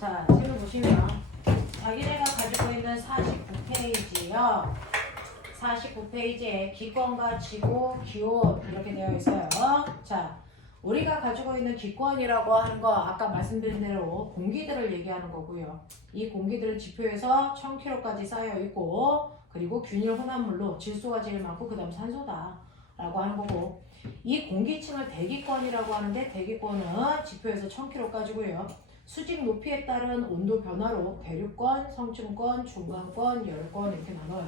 자, 지금 보시면 자기네가 가지고 있는 49페이지요. 49페이지에 기권과 지고, 기온 이렇게 되어 있어요. 자, 우리가 가지고 있는 기권이라고 하는 거 아까 말씀드린 대로 공기들을 얘기하는 거고요. 이 공기들은 지표에서 1000kg까지 쌓여 있고, 그리고 균일 혼합물로 질소가 제일 많고 그 다음 산소다 라고 하는 거고, 이 공기층을 대기권이라고 하는데, 대기권은 지표에서 1000kg까지고요. 수직 높이에 따른 온도 변화로 대륙권, 성층권, 중간권, 열권 이렇게 나눠요.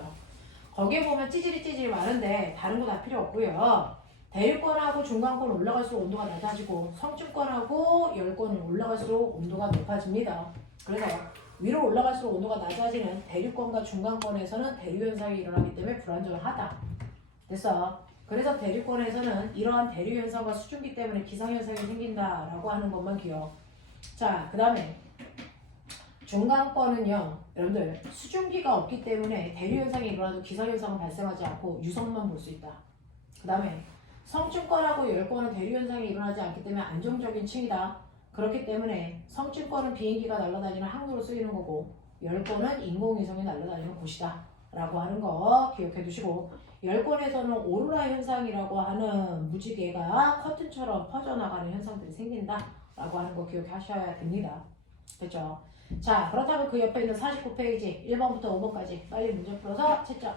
거기에 보면 찌질이 많은데 다른 거 다 필요 없고요. 대륙권하고 중간권 올라갈수록 온도가 낮아지고, 성층권하고 열권은 올라갈수록 온도가 높아집니다. 그래서 위로 올라갈수록 온도가 낮아지는 대륙권과 중간권에서는 대류현상이 일어나기 때문에 불안정하다. 됐어. 그래서 대륙권에서는 이러한 대류현상과 수증기 때문에 기상현상이 생긴다라고 하는 것만 기억. 자, 그 다음에 중간권은요, 여러분들 수증기가 없기 때문에 대류현상이 일어나도 기상현상은 발생하지 않고 유성만 볼 수 있다. 그 다음에 성층권하고 열권은 대류현상이 일어나지 않기 때문에 안정적인 층이다. 그렇기 때문에 성층권은 비행기가 날아다니는 항로로 쓰이는 거고, 열권은 인공위성이 날아다니는 곳이다 라고 하는 거 기억해 두시고, 열권에서는 오로라 현상이라고 하는 무지개가 커튼처럼 퍼져나가는 현상들이 생긴다 라고 하는 거 기억하셔야 됩니다. 됐죠? 자, 그렇다면 그 옆에 있는 49페이지 1번부터 5번까지 빨리 문제 풀어서 채점.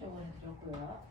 숙제 보내드렸고요.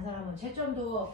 한 사람은 채점도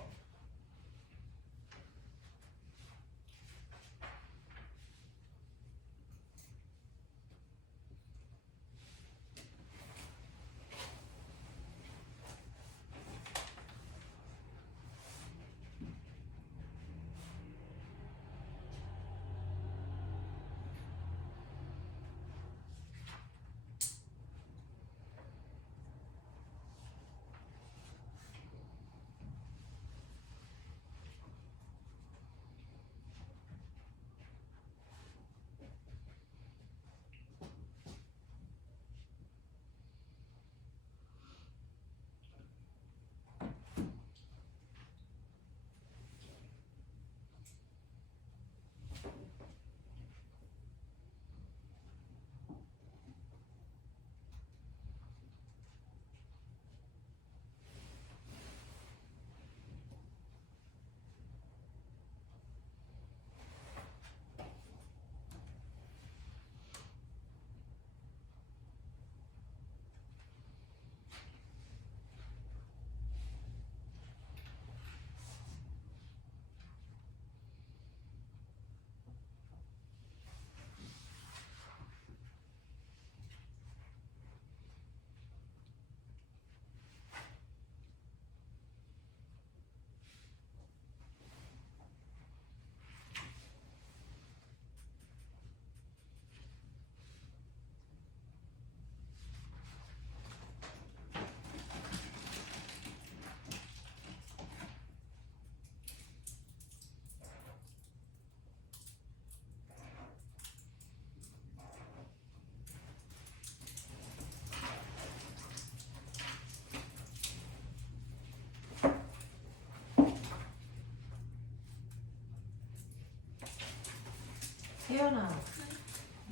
혜연아,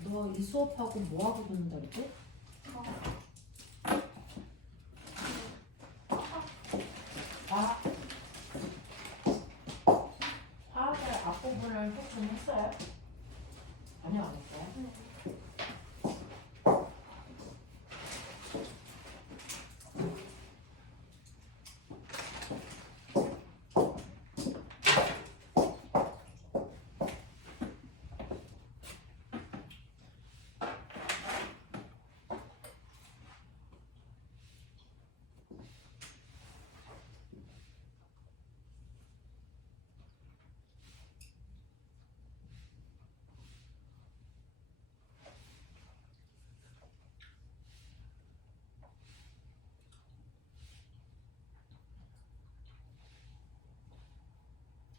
너 이 수업하고 뭐하고 듣는다 그랬지? 과학? 화학의 앞부분을 조금 했어요? 아니요, 안 했어요?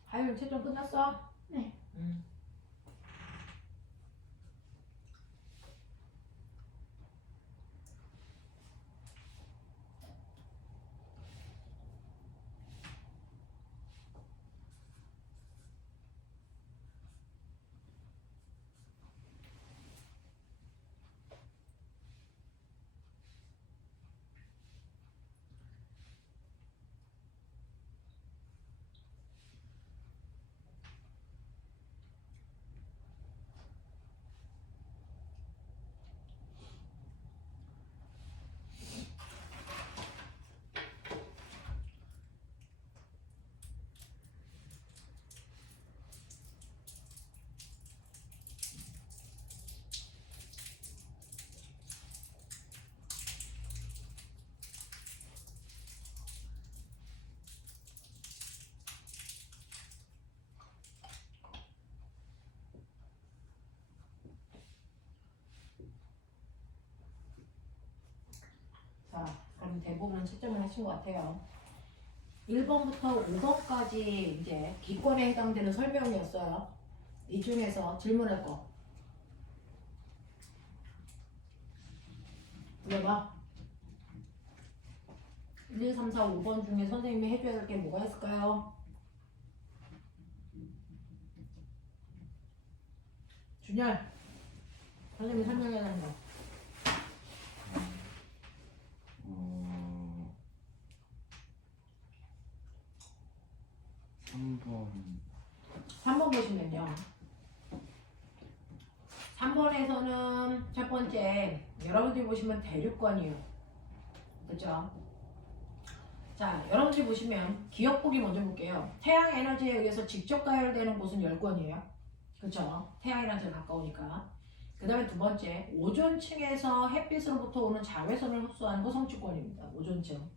하율 채점 끝났어? 네. 자, 그럼 대부분 채점을 하신 것 같아요. 1번부터 5번까지 이제 기권에 해당되는 설명이었어요. 이 중에서 질문할 거. 물어봐. 1, 2, 3, 4, 5번 중에 선생님이 해줘야 될 게 뭐가 있을까요? 준열, 선생님이 설명해야 하는 거. 3번 3번 보시면요. 3번에서는 첫 번째, 여러분들이 보시면 대륙권이에요. 그죠? 자, 여러분들이 보시면 기억 보기 먼저 볼게요. 태양 에너지에 의해서 직접 가열되는 곳은 열권이에요. 그렇죠? 태양 에너지에 가까우니까. 그 다음에 두 번째, 오존층에서 햇빛으로부터 오는 자외선을 흡수하는 거 성취권입니다. 오존층.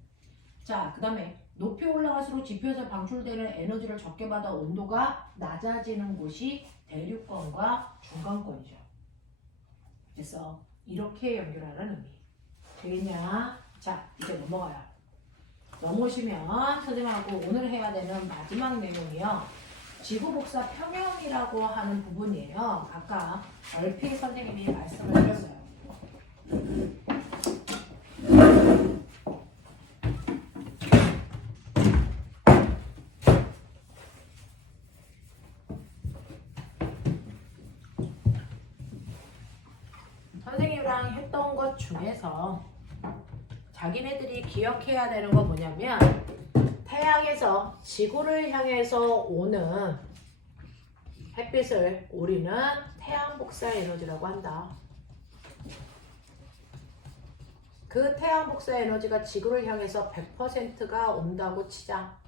자, 그 다음에 높이 올라갈수록 지표에서 방출되는 에너지를 적게 받아 온도가 낮아지는 곳이 대륙권과 중간권이죠. 그래서 이렇게 연결하는 의미. 되겠냐? 자, 이제 넘어가요. 넘어오시면 선생님하고 오늘 해야 되는 마지막 내용이요. 지구복사 평형이라고 하는 부분이에요. 아까 얼핏 선생님이 말씀을 드렸어요. 선생님이랑 했던 것 중에서 자기네들이 기억해야 되는 건 뭐냐면 태양에서 지구를 향해서 오는 햇빛을 우리는 태양 복사 에너지라고 한다. 그 태양 복사 에너지가 지구를 향해서 100%가 온다고 치자.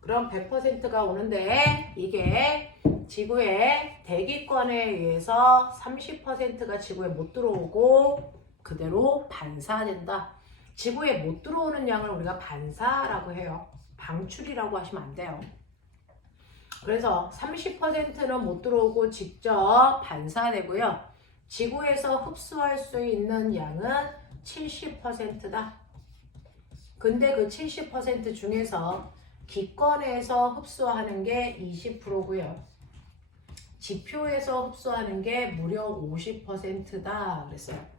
그럼 100%가 오는데 이게 지구의 대기권에 의해서 30%가 지구에 못 들어오고 그대로 반사된다. 지구에 못 들어오는 양을 우리가 반사라고 해요. 방출이라고 하시면 안 돼요. 그래서 30%는 못 들어오고 직접 반사되고요. 지구에서 흡수할 수 있는 양은 70%다. 근데 그 70% 중에서 기권에서 흡수하는 게 20%고요. 지표에서 흡수하는 게 무려 50%다 그랬어요.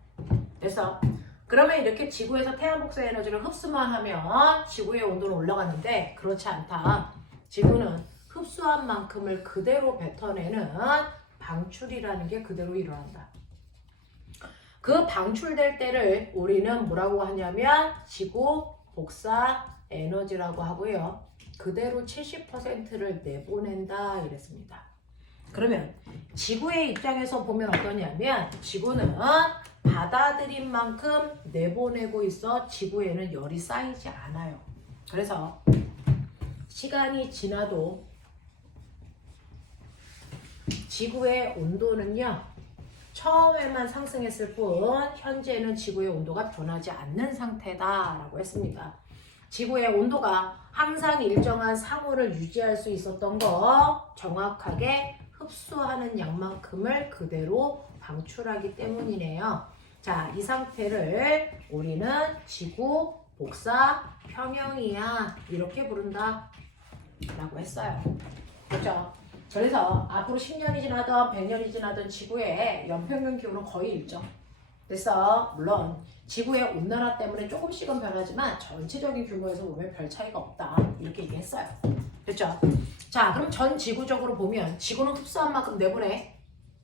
그래서 그러면 이렇게 지구에서 태양 복사 에너지를 흡수만 하면 지구의 온도는 올라가는데 그렇지 않다. 지구는 흡수한 만큼을 그대로 뱉어내는 방출이라는 게 그대로 일어난다. 그 방출될 때를 우리는 뭐라고 하냐면 지구 복사 에너지라고 하고요. 그대로 70%를 내보낸다 이랬습니다. 그러면 지구의 입장에서 보면 어떠냐면 지구는 받아들인 만큼 내보내고 있어 지구에는 열이 쌓이지 않아요. 그래서 시간이 지나도 지구의 온도는요. 처음에만 상승했을 뿐 현재는 지구의 온도가 변하지 않는 상태다라고 했습니다. 지구의 온도가 항상 일정한 상호를 유지할 수 있었던 거 정확하게 흡수하는 양만큼을 그대로 방출하기 때문이네요. 자, 이 상태를 우리는 지구 복사 평형이야 이렇게 부른다 라고 했어요. 그렇죠? 그래서 앞으로 10년이 지나든 100년이 지나든 지구의 연평균 기온은 거의 일정. 그래서 물론 지구의 온난화 때문에 조금씩은 변하지만 전체적인 규모에서 보면 별 차이가 없다 이렇게 얘기했어요. 됐죠? 자, 그럼 전 지구적으로 보면 지구는 흡수한 만큼 내보내.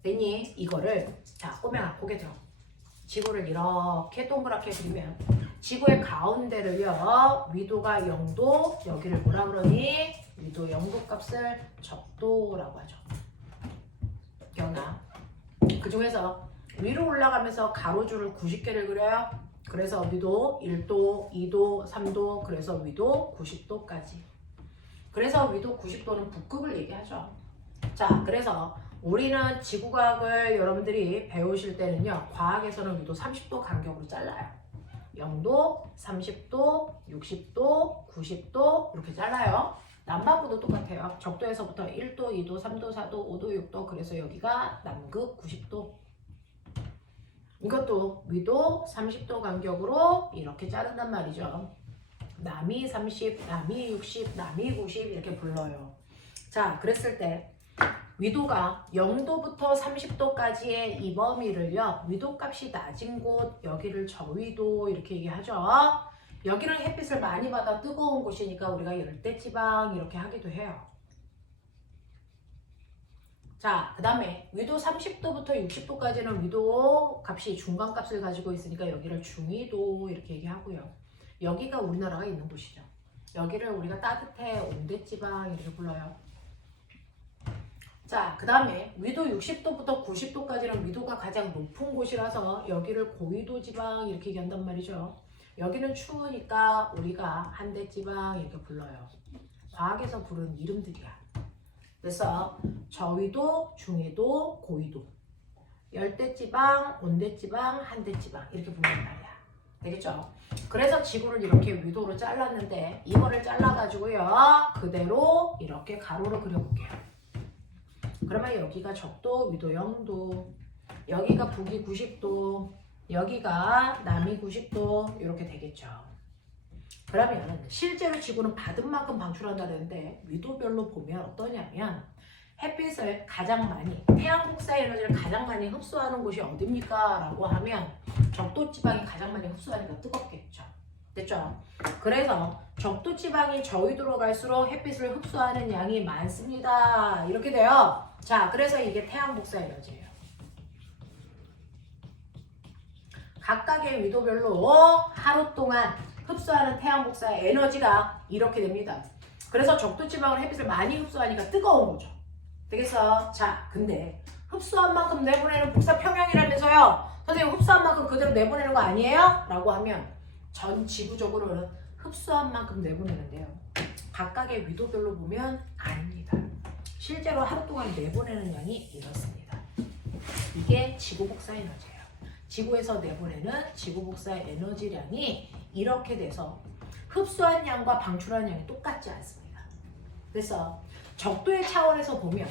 됐니? 이거를 자 꼬맹아 고개 들어. 지구를 이렇게 동그랗게 그리면 지구의 가운데를요 위도가 0도 여기를 뭐라 그러니? 위도 0도 값을 적도라고 하죠. 기억나? 그 중에서 위로 올라가면서 가로줄을 90개를 그려요. 그래서 위도 1도, 2도, 3도, 그래서 위도 90도까지. 그래서 위도 90도는 북극을 얘기하죠. 자, 그래서 우리는 지구과학을 여러분들이 배우실 때는요. 과학에서는 위도 30도 간격으로 잘라요. 0도, 30도, 60도, 90도 이렇게 잘라요. 남반구도 똑같아요. 적도에서부터 1도, 2도, 3도, 4도, 5도, 6도 그래서 여기가 남극 90도. 이것도 위도 30도 간격으로 이렇게 자른단 말이죠. 남이 30, 남이 60, 남이 90 이렇게 불러요. 자, 그랬을 때 위도가 0도부터 30도까지의 이 범위를요. 위도값이 낮은 곳 여기를 저위도 이렇게 얘기하죠. 여기는 햇빛을 많이 받아 뜨거운 곳이니까 우리가 열대지방 이렇게 하기도 해요. 자, 그 다음에 위도 30도부터 60도까지는 위도 값이 중간값을 가지고 있으니까 여기를 중위도 이렇게 얘기하고요. 여기가 우리나라가 있는 곳이죠. 여기를 우리가 따뜻해 온대지방 이렇게 불러요. 자, 그 다음에 위도 60도부터 90도까지는 위도가 가장 높은 곳이라서 여기를 고위도 지방 이렇게 얘기한단 말이죠. 여기는 추우니까 우리가 한대지방 이렇게 불러요. 과학에서 부르는 이름들이야. 그래서 저위도, 중위도, 고위도, 열대지방, 온대지방, 한대지방 이렇게 부른단 말이야. 되겠죠? 그래서 지구를 이렇게 위도로 잘랐는데 이거를 잘라가지고요. 그대로 이렇게 가로로 그려볼게요. 그러면 여기가 적도, 위도 0도, 여기가 북이 90도, 여기가 남이 90도 이렇게 되겠죠. 그러면 실제로 지구는 받은 만큼 방출한다는데 위도별로 보면 어떠냐면 햇빛을 가장 많이, 태양 복사 에너지를 가장 많이 흡수하는 곳이 어딥니까? 라고 하면 적도지방이 가장 많이 흡수하니까 뜨겁겠죠. 됐죠? 그래서 적도지방이 저위도로 갈수록 햇빛을 흡수하는 양이 많습니다. 이렇게 돼요. 자, 그래서 이게 태양 복사 에너지예요. 각각의 위도별로 하루 동안 흡수하는 태양 복사 에너지가 이렇게 됩니다. 그래서 적도지방은 햇빛을 많이 흡수하니까 뜨거운 거죠. 되겠어? 자, 근데 흡수한 만큼 내보내는 복사 평형이라면서요. 선생님 흡수한 만큼 그대로 내보내는 거 아니에요? 라고 하면 전 지구적으로는 흡수한 만큼 내보내는데요. 각각의 위도별로 보면 아닙니다. 실제로 하루 동안 내보내는 양이 이렇습니다. 이게 지구 복사 에너지예요. 지구에서 내보내는 지구 복사 에너지량이 이렇게 돼서 흡수한 양과 방출한 양이 똑같지 않습니다. 그래서 적도의 차원에서 보면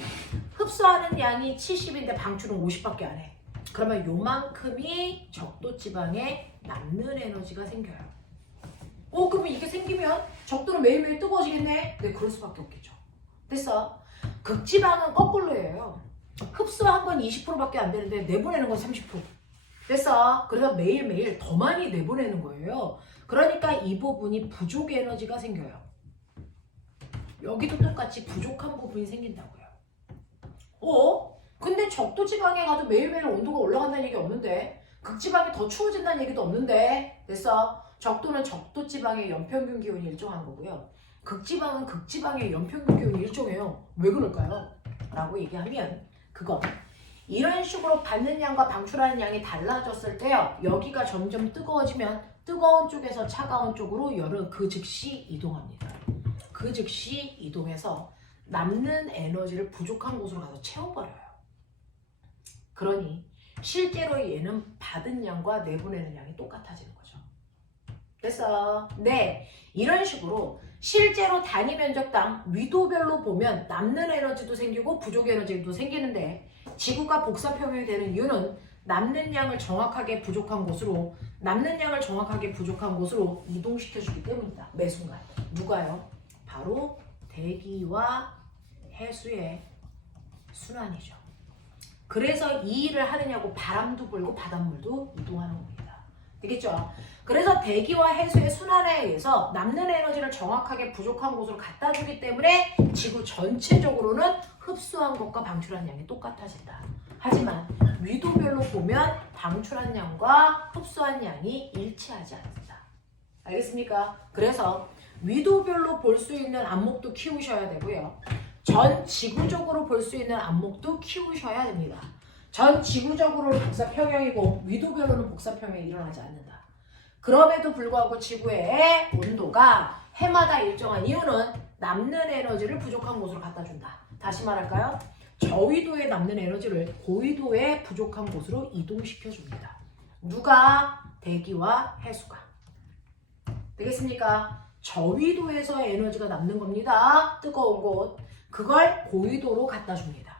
흡수하는 양이 70인데 방출은 50밖에 안 해. 그러면 요만큼이 적도 지방에 남는 에너지가 생겨요. 그러면 이게 생기면 적도는 매일매일 뜨거워지겠네? 네, 그럴 수밖에 없겠죠. 됐어? 극지방은 거꾸로예요. 흡수한 건 20%밖에 안 되는데 내보내는 건 30%. 됐어? 그래서 매일매일 더 많이 내보내는 거예요. 그러니까 이 부분이 부족 에너지가 생겨요. 여기도 똑같이 부족한 부분이 생긴다고요. 근데 적도지방에 가도 매일매일 온도가 올라간다는 얘기 없는데, 극지방이 더 추워진다는 얘기도 없는데, 됐어? 적도는 적도지방의 연평균 기온이 일정한 거고요. 극지방은 극지방의 연평균 기온이 일정해요. 왜 그럴까요? 라고 얘기하면 그건 이런 식으로 받는 양과 방출하는 양이 달라졌을 때요. 여기가 점점 뜨거워지면 뜨거운 쪽에서 차가운 쪽으로 열은 그 즉시 이동합니다. 그 즉시 이동해서 남는 에너지를 부족한 곳으로 가서 채워버려요. 그러니 실제로 얘는 받은 양과 내보내는 양이 똑같아지는 거죠. 그래서 네, 이런 식으로 실제로 단위 면적당 위도별로 보면 남는 에너지도 생기고 부족 에너지도 생기는데 지구가 복사평형이 되는 이유는 남는 양을 정확하게 부족한 곳으로 이동시켜주기 때문이다. 매 순간. 누가요? 바로 대기와 해수의 순환이죠. 그래서 이 일을 하느냐고 바람도 불고 바닷물도 이동하는 겁니다. 되겠죠? 그래서 대기와 해수의 순환에 의해서 남는 에너지를 정확하게 부족한 곳으로 갖다 주기 때문에 지구 전체적으로는 흡수한 것과 방출한 양이 똑같아진다. 하지만 위도별로 보면 방출한 양과 흡수한 양이 일치하지 않는다. 알겠습니까? 그래서 위도별로 볼 수 있는 안목도 키우셔야 되고요. 전 지구적으로 볼 수 있는 안목도 키우셔야 됩니다. 전 지구적으로는 복사평형이고 위도별로는 복사평형이 일어나지 않는다. 그럼에도 불구하고 지구의 온도가 해마다 일정한 이유는 남는 에너지를 부족한 곳으로 갖다 준다. 다시 말할까요? 저위도에 남는 에너지를 고위도에 부족한 곳으로 이동시켜 줍니다. 누가? 대기와 해수가. 되겠습니까? 저위도에서 에너지가 남는 겁니다. 뜨거운 곳. 그걸 고위도로 갖다 줍니다.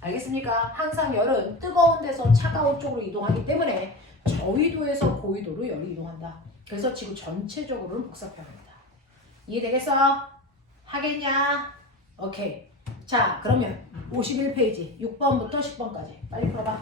알겠습니까? 항상 열은 뜨거운 데서 차가운 쪽으로 이동하기 때문에 저위도에서 고위도로 열이 이동한다. 그래서 지구 전체적으로는 복사평형이다. 이해되겠어? 하겠냐? 오케이. 자, 그러면 51페이지 6번부터 10번까지 빨리 풀어봐.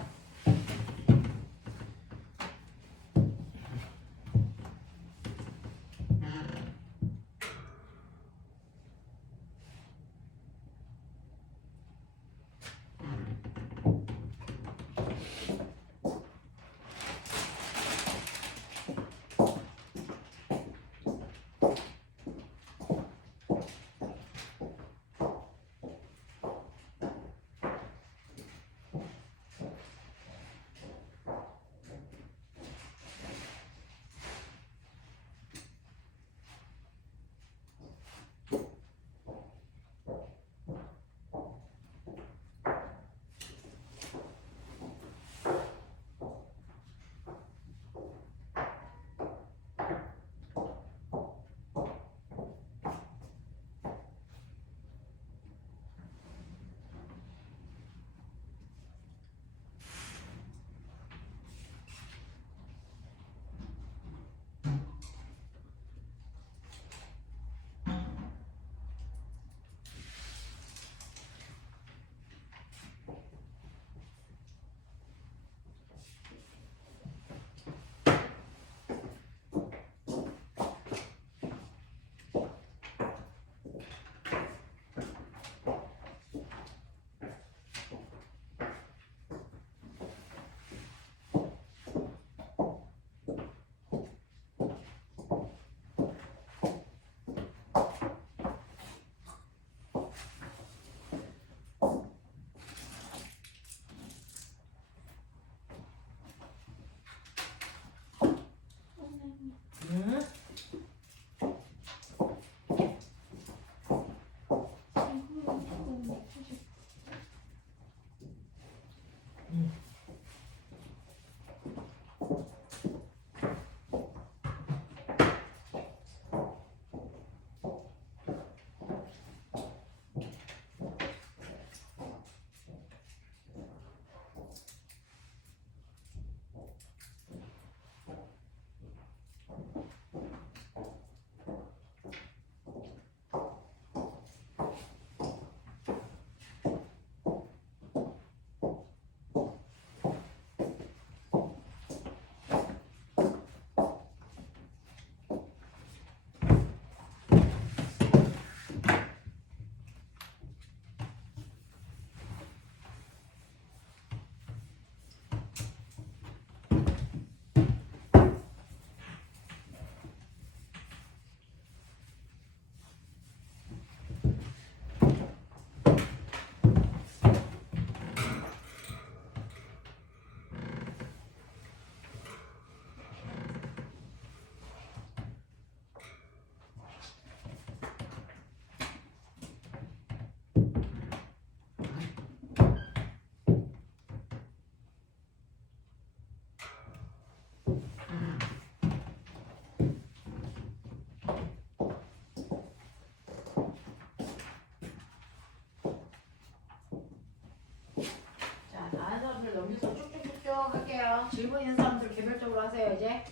할게요. 질문 있는 사람들 개별적으로 하세요 이제.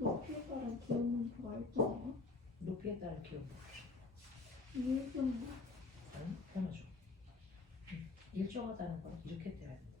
높이에 따른 기호는 뭐가 있잖아요. 높이에 따른 기호. 일정 아니, 변화죠. 일정하다는 건 이렇게 돼야 돼.